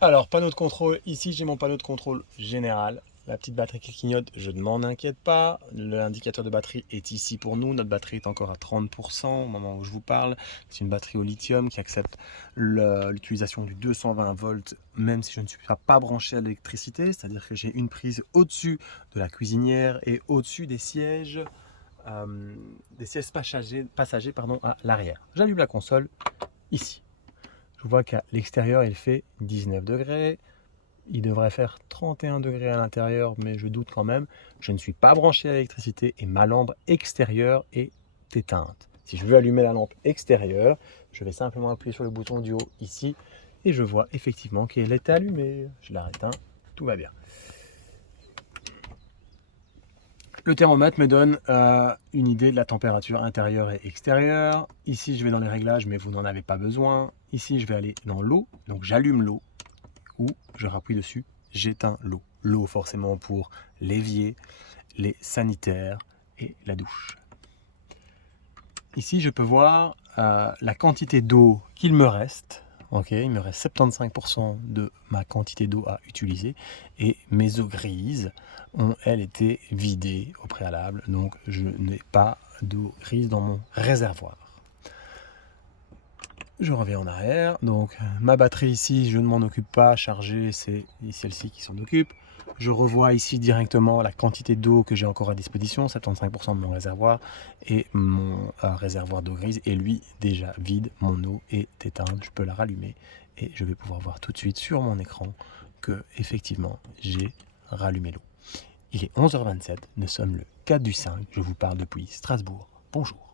Alors, panneau de contrôle, ici j'ai mon panneau de contrôle général. La petite batterie qui clignote, je ne m'en inquiète pas. L'indicateur de batterie est ici pour nous. Notre batterie est encore à 30% au moment où je vous parle. C'est une batterie au lithium qui accepte l'utilisation du 220 volts, même si je ne suis pas branché à l'électricité. C'est-à-dire que j'ai une prise au-dessus de la cuisinière et au-dessus des sièges passagers à l'arrière. J'allume la console ici. Je vois qu'à l'extérieur, il fait 19 degrés. Il devrait faire 31 degrés à l'intérieur, mais je doute quand même. Je ne suis pas branché à l'électricité et ma lampe extérieure est éteinte. Si je veux allumer la lampe extérieure, je vais simplement appuyer sur le bouton du haut ici et je vois effectivement qu'elle est allumée. Je la réteins, tout va bien. Le thermomètre me donne une idée de la température intérieure et extérieure. Ici, je vais dans les réglages, mais vous n'en avez pas besoin. Ici, je vais aller dans l'eau, donc j'allume l'eau ou je rappuie dessus, j'éteins l'eau. L'eau forcément pour l'évier, les sanitaires et la douche. Ici, je peux voir la quantité d'eau qu'il me reste. Ok, il me reste 75% de ma quantité d'eau à utiliser et mes eaux grises ont, elles, été vidées au préalable. Donc, je n'ai pas d'eau grise dans mon réservoir. Je reviens en arrière. Donc, ma batterie ici, je ne m'en occupe pas. Charger, c'est celle-ci qui s'en occupe. Je revois ici directement la quantité d'eau que j'ai encore à disposition, 75% de mon réservoir, et mon réservoir d'eau grise est lui déjà vide. Mon eau est éteinte, je peux la rallumer et je vais pouvoir voir tout de suite sur mon écran que effectivement j'ai rallumé l'eau. Il est 11h27, nous sommes le 4 du 5, je vous parle depuis Strasbourg. Bonjour.